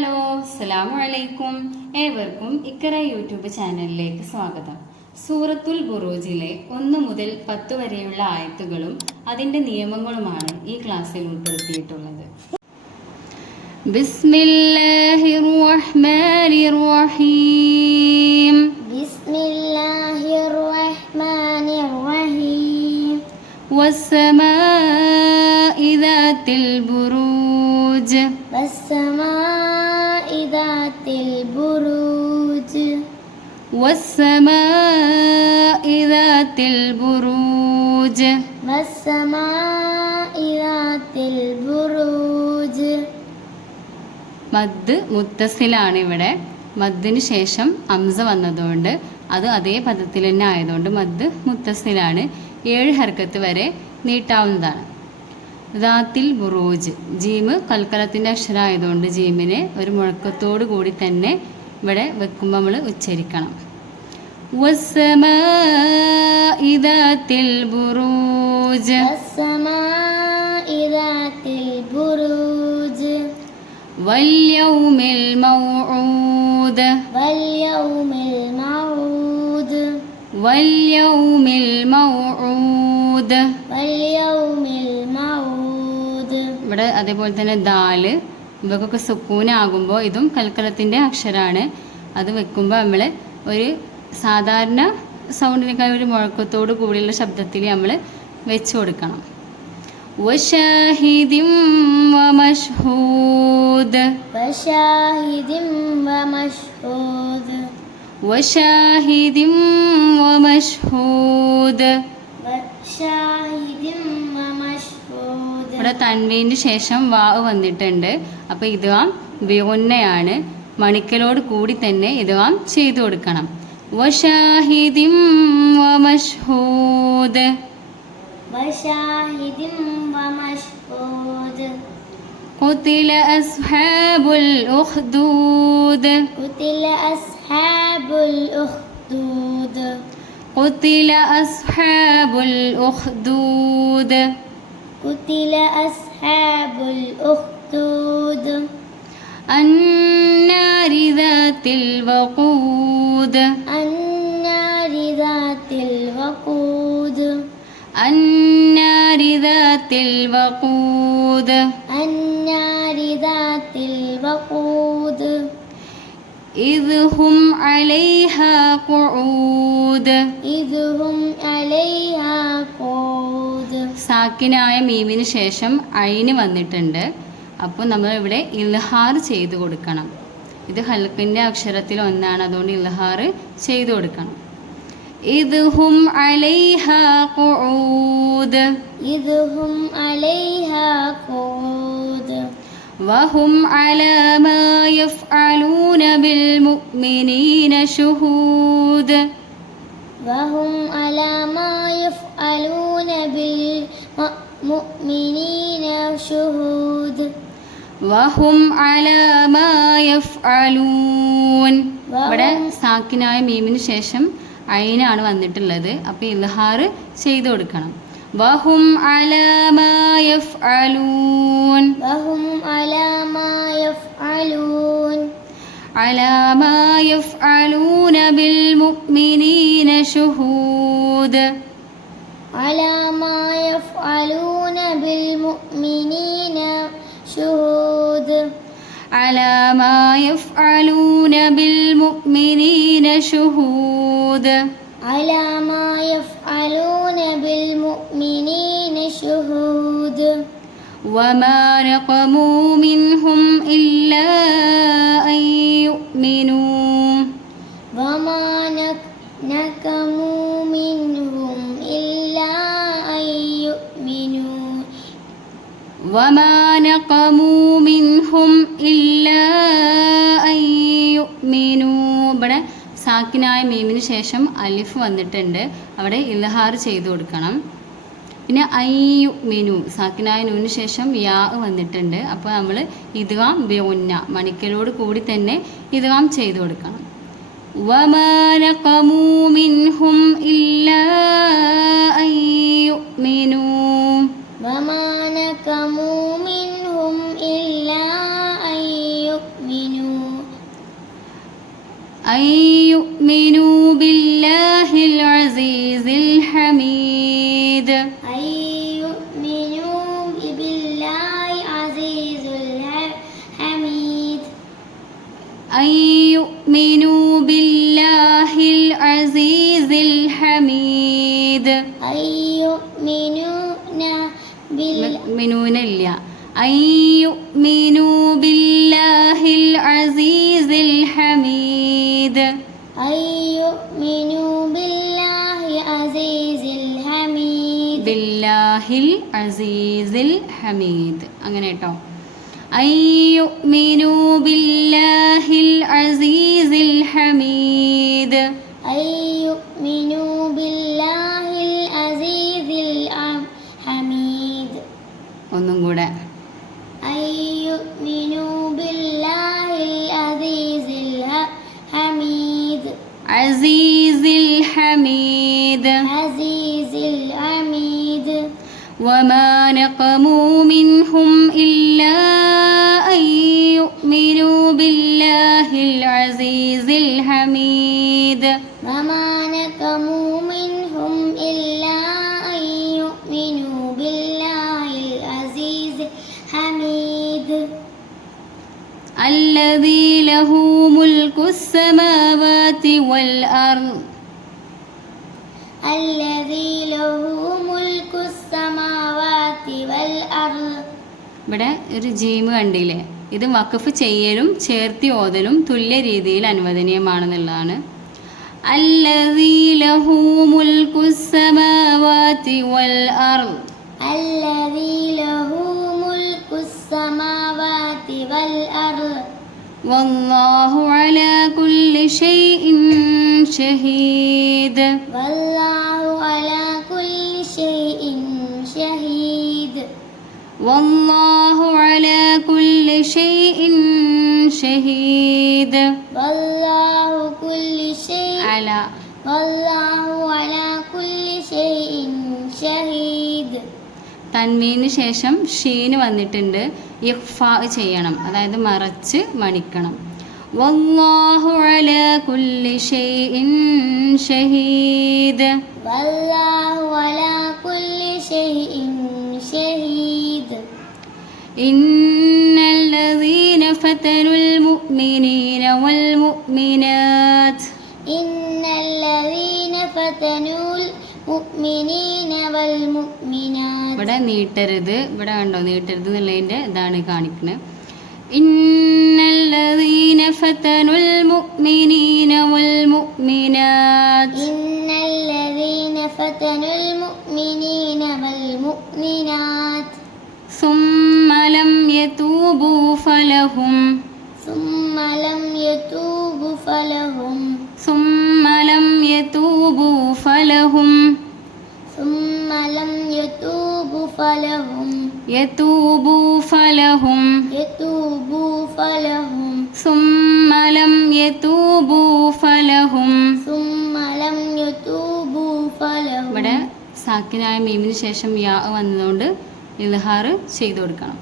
ഹലോ, അസ്സലാമു അലൈക്കും. ഏവർക്കും ഇഖ്റ യൂട്യൂബ് ചാനലിലേക്ക് സ്വാഗതം. സൂറത്തുൽ ബുറൂജിലെ 1 മുതൽ 10 വരെയുള്ള ആയത്തുകളും അതിന്റെ നിയമങ്ങളുമാണ് ഈ ക്ലാസ്സിൽ ഉൾപ്പെടുത്തിയിട്ടുള്ളത്. ബിസ്മില്ലാഹിർ റഹ്മാനിർ റഹീം. ബിസ്മില്ലാഹിർ റഹ്മാനിർ റഹീം. വസ്സമാഇ ദാത്തിൽ ബുറൂജ്. വസ്സമാഇ ദാത്തിൽ ബുറൂജ്. വസ്സമാഇ ദാത്തിൽ ബുറൂജ്. വസ്സമാഇ ദാത്തിൽ ബുറൂജ്. മദ് മുത്തസിലാണ്. ഇവിടെ മദ്ദിന് ശേഷം അംസ വന്നതുകൊണ്ട് അത് അതേ പദത്തിൽ തന്നെ ആയതുകൊണ്ട് മദ് മുത്തസിലാണ്. 7 ഹർക്കത്ത് വരെ നീട്ടാവുന്നതാണ്. ദാത്തിൽ ബുറൂജ്, ജീമ് കൽക്കലത്തിൻ്റെ അക്ഷരമായതുകൊണ്ട് ജീമിനെ ഒരു മുഴക്കത്തോടു കൂടി തന്നെ ഇവിടെ വെക്കുമ്പോൾ നമ്മൾ ഉച്ചരിക്കണം. വസ്സമാഇ ദാത്തിൽ ബുറൂജ്. വസ്സമാഇ ദാത്തിൽ ബുറൂജ്. വൽയൗമിൽ മൗഊദ്. വൽയൗമിൽ മൗഊദ്. വൽയൗമിൽ മൗഊദ്. വൽയൗമിൽ മൗഊദ്. ഇവിടെ അതേപോലെ തന്നെ ദാല് ഇവക്കൊക്കെ സുക്കൂനാകുമ്പോൾ ഇതും കൽക്കലത്തിൻ്റെ അക്ഷരമാണ്. അത് വെക്കുമ്പോൾ നമ്മൾ ഒരു സാധാരണ സൗണ്ടിനേക്കാൾ ഒരു മുഴക്കത്തോടു കൂടിയുള്ള ശബ്ദത്തിൽ നമ്മൾ വെച്ച് കൊടുക്കണം. വശാഹിദിൻ വമശ്ഹൂദ്. വശാഹിദിൻ വമശ്ഹൂദ്. വശാഹിദിൻ വമശ്ഹൂദ്. വശാഹിദിൻ വമശ്ഹൂദ്. ഇവിടെ തൻവീൻ്റെ ശേഷം വാവ് വന്നിട്ടുണ്ട്. അപ്പോൾ ഇദ്ഗാം ബിഗുന്നയാണ്. മണിക്കലോട് കൂടി തന്നെ ഇദ്ഗാം ചെയ്തു കൊടുക്കണം. വശാഹിദിൻ വമശ്ഹൂദ്. വശാഹിദിൻ വമശ്ഹൂദ്. ഖുതില അസ്ഹാബുൽ ഉഖ്ദൂദ്. ഖുതില അസ്ഹാബുൽ ഉഖ്ദൂദ്. ഖുതില അസ്ഹാബുൽ ഉഖ്ദൂദ്. ഖുതില അസ്ഹാബുൽ ഉഖ്ദൂദ്. അന്നാരി ദാത്തിൽ വഖൂദ്. അന്നാരി ദാത്തിൽ വഖൂദ്. അന്നാരി ദാത്തിൽ വഖൂദ്. അന്നാരി ദാത്തിൽ വഖൂദ്. ഇദ് ഹും അലൈഹാ ഖുഊദ്. ഇദ് ഹും അലൈഹാ ഖുഊദ്. സാക്കിനായ മീമിന് ശേഷം ഐന് വന്നിട്ടുണ്ട്. അപ്പോൾ നമ്മൾ ഇവിടെ ഇൽഹാർ ചെയ്തു കൊടുക്കണം. ഇത് ഹൽക്കിൻ്റെ അക്ഷരത്തിൽ ഒന്നാണ്, അതുകൊണ്ട് ഇൽഹാർ ചെയ്തു കൊടുക്കണം. ഇദ് ഹും അലൈഹാ ഖുഊദ്. ഇദ് ഹും അലൈഹാ ഖുഊദ്. വഹും അലാ മാ യഫ്അലൂന ബിൽ മുഅ്മിനീന ശുഹൂദ്. വഹും അലാ മാ യഫ്അലൂന ബിൽ മുഅ്മിനീന ശുഹൂദ്. വഹും അലാ മാ യഫ്അലൂൻ. ഇവിടെ സാക്കിനായ മീമിന് ശേഷം ഐനാണ് വന്നിട്ടുള്ളത്. അപ്പോൾ ഇൽഹാർ ചെയ്തു കൊടുക്കണം. വഹും അലാ മാ യഫ്അലൂൻ. വഹും അലാ മാ യഫ്അലൂൻ. അലാ മാ യഫ്അലൂന ബിൽ മുഅ്മിനീന ശുഹൂദ്. അലാ മാ യഫ്അലൂന ബിൽ മുഅ്മിനീന ശുഹൂദ്. അലാ മാ യഫ്അലൂന ബിൽ മുഅ്മിനീന ശുഹൂദ്. അലാ മാ യഫ്അലൂന ബിൽ മുഅ്മിനീന ശുഹൂദ്. വമാ നഖമൂ മിൻഹും ഇല്ലാ അൻ യുഅ്മിനൂ. വമാ നഖമൂ മിൻഹും ഇല്ലാ അൻ യുഅ്മിനൂ. വമാ നഖമൂ മിൻഹും ഇല്ലാ അൻ യുഅ്മിനൂ. ഇവിടെ സാക്കിനായ മീമിന് ശേഷം അലിഫ് വന്നിട്ടുണ്ട്. അവിടെ ഇൽഹാർ ചെയ്തു കൊടുക്കണം. പിന്നെ ഐ യുഅ്മിനൂ, സാക്കിനായ നൂന് ശേഷം യാ വന്നിട്ടുണ്ട്. അപ്പോൾ നമ്മൾ ഇദ്ഗാം ബിഗുന്ന, മണിക്കലോട് കൂടി തന്നെ ഇദ്ഗാം ചെയ്തു കൊടുക്കണം. വമാ നഖമൂ മിൻഹും ഇല്ലാ അൻ യുഅ്മിനൂ. വമാ നഖമൂ മിൻഹും ഇല്ലാ അൻ യുഅ്മിനൂ. أن يؤمنوا بالله العزيز الحميد أن يؤمنوا بالله عزيز الحميد أن يؤمنوا بالله العزيز الحميد أن يؤمنون ഇല്ല أن يؤمنوا بالله العزيز الحميد أن يؤمنوا بالله عزيز الحميد بالله العزيز الحميد അങ്ങനെ കേട്ടോ أن يؤمنوا بالله العزيز الحميد أن يؤمنوا بالله العزيز الحميد ഒന്നും കൂടെ أن يؤمنوا بالله العزيز الحميد عزيز الحميد عزيز الحميد وما نقموا منهم إلا أن يؤمنوا بالله العزيز الحميد وما نقموا منهم إلا أن يؤمنوا بالله العزيز الحميد الذي له ملك السماوات والأرض الذي له ملك السماوات والأرض ഇവിടെ ഒരു ജീമ് കണ്ടില്ലേ, ഇത് വഖഫ് ചെയ്യലും ചേർത്തി ഓതലും തുല്യ രീതിയിൽ അനുവദനീയമാണെന്നുള്ളതാണ്. الذي له ملك السماوات والأرض الذي له ملك السماوات والأرض والله على كل شيء شهيد والله على كل شيء شهيد والله على كل شيء شهيد والله كل شيء على والله على كل شيء شهيد തൻവീന് ശേഷം ഷീന് വന്നിട്ടുണ്ട്, ഇഖ്ഫാ ചെയ്യണം, അതായത് മറച്ച് മണിക്കണം. വല്ലാഹു അലാ കുല്ലി ഷൈഇൻ ഷഹീദ് والله على كل شيء شهيد ഇന്നല്ലദീന ഫതനുൽ മുഅ്മിനീന വൽ മുഅ്മിനാത്ത് إن الذين فتنوا المؤمنين والمؤمنات ഇവിടെ നീട്ടരുത്, ഇവിടെ കണ്ടോ നീട്ടരുത് എന്നുള്ളതിൻ്റെ ഇതാണ് കാണിക്കുന്നത്. ഇന്നല്ലദീന ഫതനുൽ മുഅ്മിനീന വൽ മുഅ്മിനാത്ത് إن الذين فتنوا المؤمنين والمؤمنات ثم لم يتوبوا فلهم ثم لم يتوبوا فلهم ثم لم يتوبوا فلهم ثم لم يتوبوا فلهم يتوبوا فلهم يتوبوا فلهم ثم لم يتوبوا فلهم ثم لم يتوبوا فلهم ഇവിടെ സാക്കിനായ മീമിന് ശേഷം യാ വന്നതുകൊണ്ട് ഇൽഹാർ ചെയ്തു കൊടുക്കണം.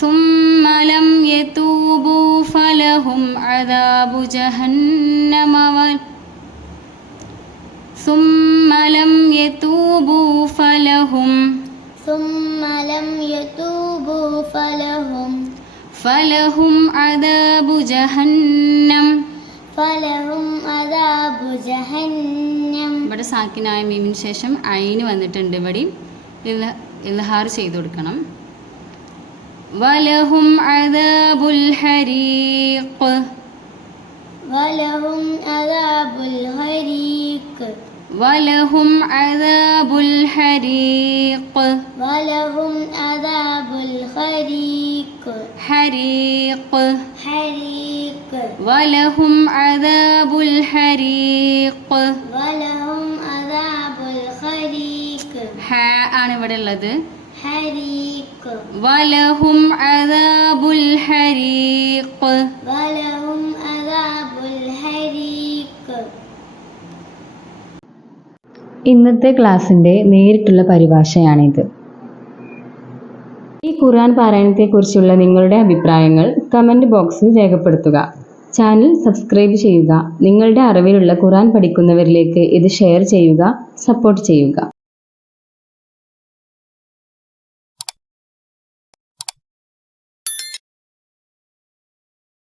ثم لم يتوبوا فلهم عذاب جهنم ثم لم يتوبوا فلهم ثم لم يتوبوا فلهم عذاب جهنم فلهم عذاب جهنم ഇവിടെ സാക്കിനായ മീമിന് ശേഷം ഐന് വന്നിട്ടുണ്ട്, ഇവിടെയും ഇൽഹാർ ചെയ്തു കൊടുക്കണം. വലഹും അദാബുൽ ഹരീഖ് ولهم عذاب الحريق വലഹും അദാബുൽ ഹരീഖ് ولهم عذاب الحريق ഹരീഖ് حريق വലഹും അദാബുൽ ഹരീഖ് ولهم عذاب الحريق ഹ ആണ് ഇവിടെ ഉള്ളത്. حريق വലഹും അദാബുൽ ഹരീഖ് ولهم عذاب الحريق. ഇന്നത്തെ ക്ലാസ്സിൻ്റെ നേരിട്ടുള്ള പരിഭാഷയാണിത്. ഈ ഖുർആൻ പാരായണത്തെക്കുറിച്ചുള്ള നിങ്ങളുടെ അഭിപ്രായങ്ങൾ കമൻറ്റ് ബോക്സിൽ രേഖപ്പെടുത്തുക. ചാനൽ സബ്സ്ക്രൈബ് ചെയ്യുക. നിങ്ങളുടെ അറിവിലുള്ള ഖുർആൻ പഠിക്കുന്നവരിലേക്ക് ഇത് ഷെയർ ചെയ്യുക, സപ്പോർട്ട് ചെയ്യുക.